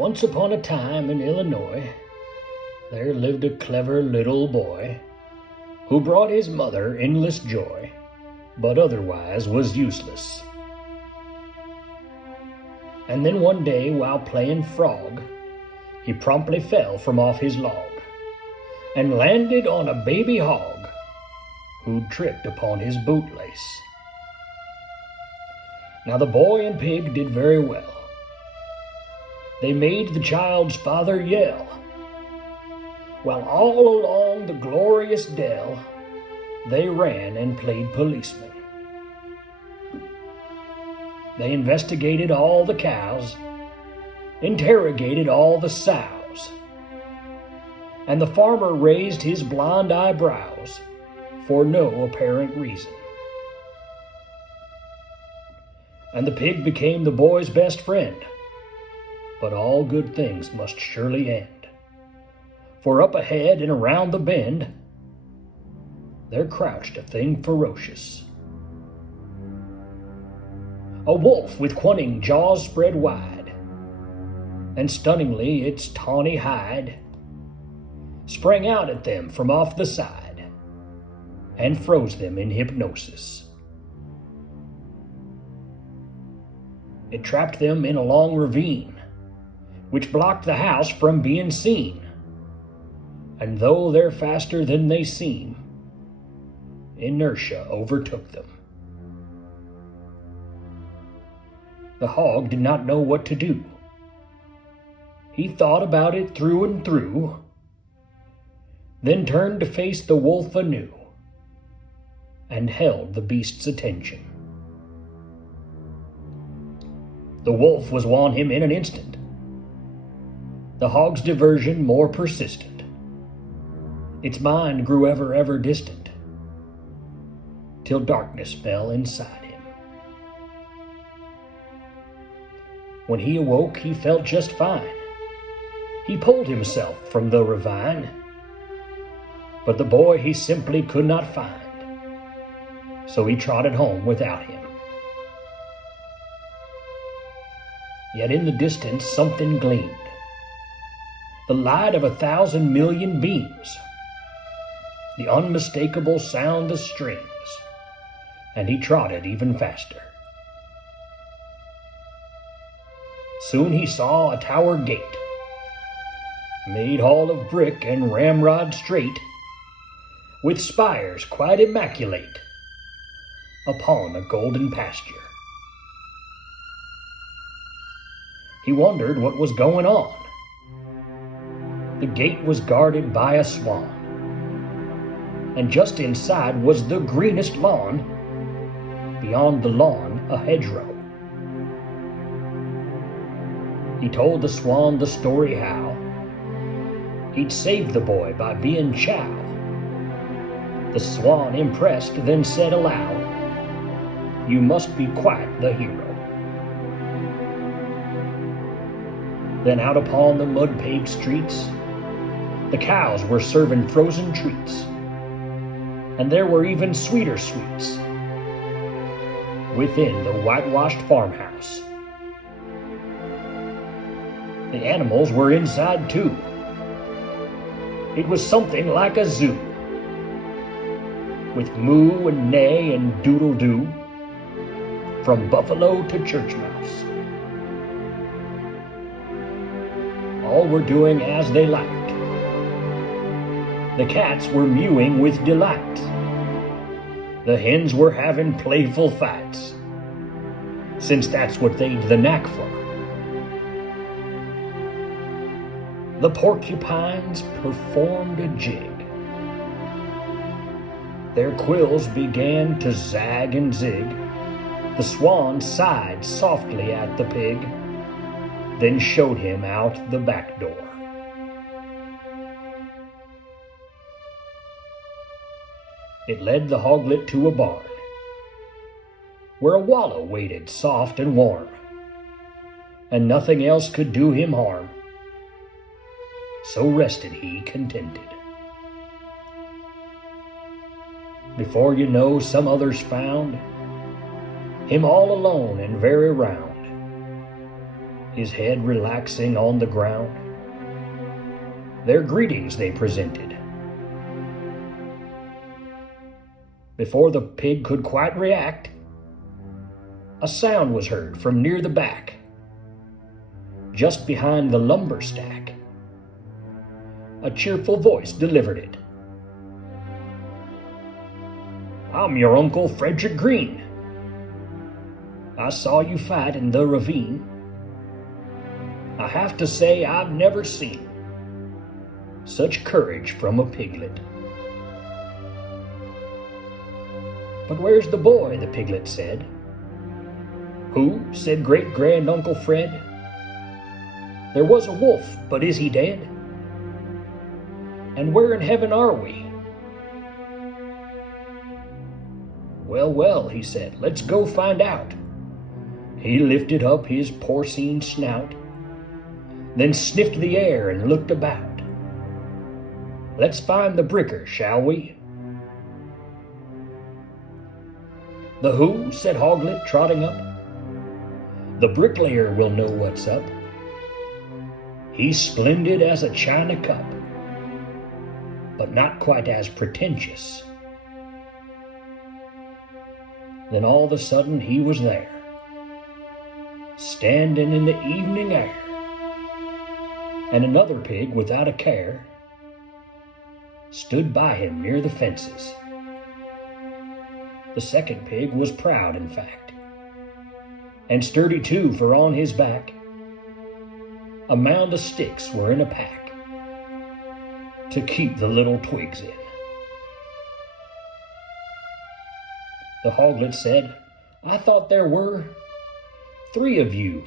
Once upon a time in Illinois, there lived a clever little boy who brought his mother endless joy, but otherwise was useless. And then one day, while playing frog, he promptly fell from off his log and landed on a baby hog who'd tripped upon his bootlace. Now the boy and pig did very well. They made the child's father yell, while all along the glorious dell they ran and played policemen. They investigated all the cows, interrogated all the sows, and the farmer raised his blond eyebrows for no apparent reason. And the pig became the boy's best friend. But all good things must surely end. For up ahead and around the bend, there crouched a thing ferocious. A wolf with cunning jaws spread wide, and stunningly its tawny hide sprang out at them from off the side and froze them in hypnosis. It trapped them in a long ravine, which blocked the house from being seen. And though they're faster than they seem, inertia overtook them. The hog did not know what to do. He thought about it through and through, then turned to face the wolf anew, and held the beast's attention. The wolf was on him in an instant, the hog's diversion more persistent. Its mind grew ever distant, till darkness fell inside him. When he awoke, he felt just fine. He pulled himself from the ravine, but the boy he simply could not find, so he trotted home without him. Yet in the distance something gleamed, the light of 1,000 million beams, the unmistakable sound of strings, and he trotted even faster. Soon he saw a tower gate, made all of brick and ramrod straight, with spires quite immaculate, upon a golden pasture. He wondered what was going on. The gate was guarded by a swan, and just inside was the greenest lawn, beyond the lawn a hedgerow. He told the swan the story how he'd saved the boy by being chow. The swan, impressed, then said aloud, "You must be quite the hero." Then out upon the mud-paved streets, the cows were serving frozen treats, and there were even sweeter sweets within the whitewashed farmhouse. The animals were inside too. It was something like a zoo, with moo and neigh and doodle-doo, from buffalo to church mouse. All were doing as they liked. The cats were mewing with delight. The hens were having playful fights, since that's what they'd the knack for. The porcupines performed a jig. Their quills began to zag and zig. The swan sighed softly at the pig, then showed him out the back door. It led the hoglet to a barn, where a wallow waited soft and warm, and nothing else could do him harm. So rested he contented. Before you know, some others found him all alone and very round. his head relaxing on the ground. Their greetings they presented. Before the pig could quite react, a sound was heard from near the back, just behind the lumber stack. A cheerful voice delivered it. "I'm your Uncle Frederick Green. I saw you fight in the ravine. I have to say I've never seen such courage from a piglet." "But where's the boy?" the piglet said. "Who?" said Great-Grand-Uncle Fred. "There was a wolf, but is he dead? And where in heaven are we?" "Well, well," he said, "let's go find out." He lifted up his porcine snout, then sniffed the air and looked about. "Let's find the bricker, shall we?" "The who?" said Hoglet, trotting up. "The bricklayer will know what's up. He's splendid as a china cup, but not quite as pretentious." Then all of a sudden he was there, standing in the evening air, and another pig without a care stood by him near the fences. The second pig was proud, in fact, and sturdy too, for on his back a mound of sticks were in a pack to keep the little twigs in. The Hoglet said, "I thought there were 3 of you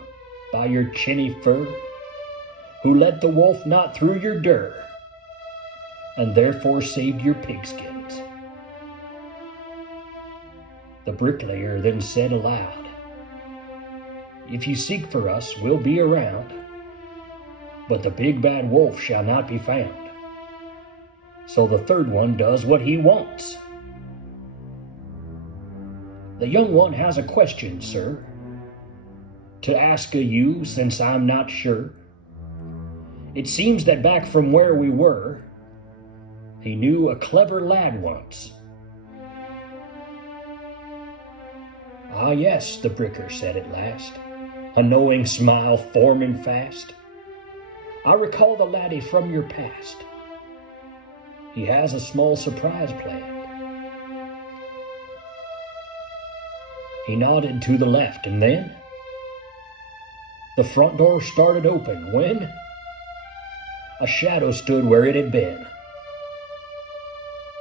by your chinny fur, who let the wolf not through your dur, and therefore saved your pigskins." The bricklayer then said aloud, "If you seek for us, we'll be around, but the big bad wolf shall not be found. So the third one does what he wants." "The young one has a question, sir, to ask of you, since I'm not sure. It seems that back from where we were, he knew a clever lad once." "Ah, yes," the bricker said at last, a knowing smile forming fast. "I recall the laddie from your past. He has a small surprise planned." He nodded to the left, and then the front door started open when a shadow stood where it had been,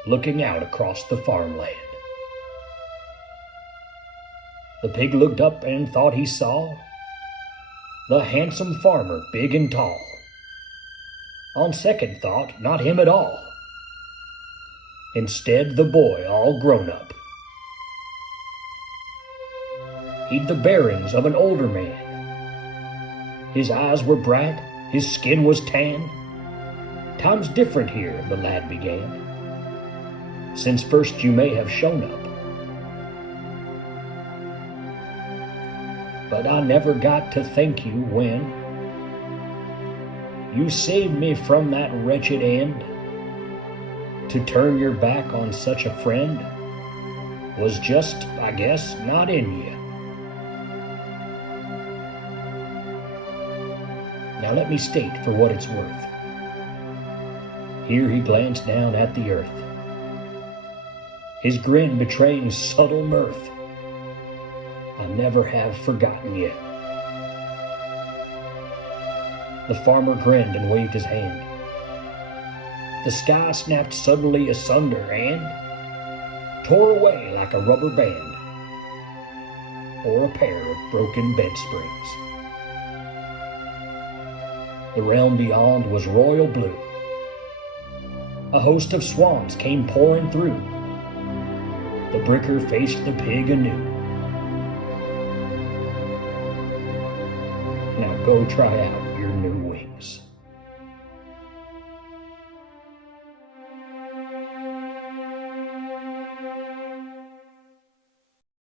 looking out across the farmland. The pig looked up and thought he saw the handsome farmer, big and tall. On second thought, not him at all. Instead, the boy, all grown up. He'd the bearings of an older man. His eyes were bright, his skin was tan. "Time's different here," the lad began, "since first you may have shown up. But I never got to thank you when you saved me from that wretched end. To turn your back on such a friend was just, I guess, not in you. Now let me state for what it's worth." Here he glanced down at the earth, his grin betraying subtle mirth. "I never have forgotten you." The farmer grinned and waved his hand. The sky snapped suddenly asunder and tore away like a rubber band or a pair of broken bed springs. The realm beyond was royal blue. A host of swans came pouring through. The bricker faced the pig anew. Now go try out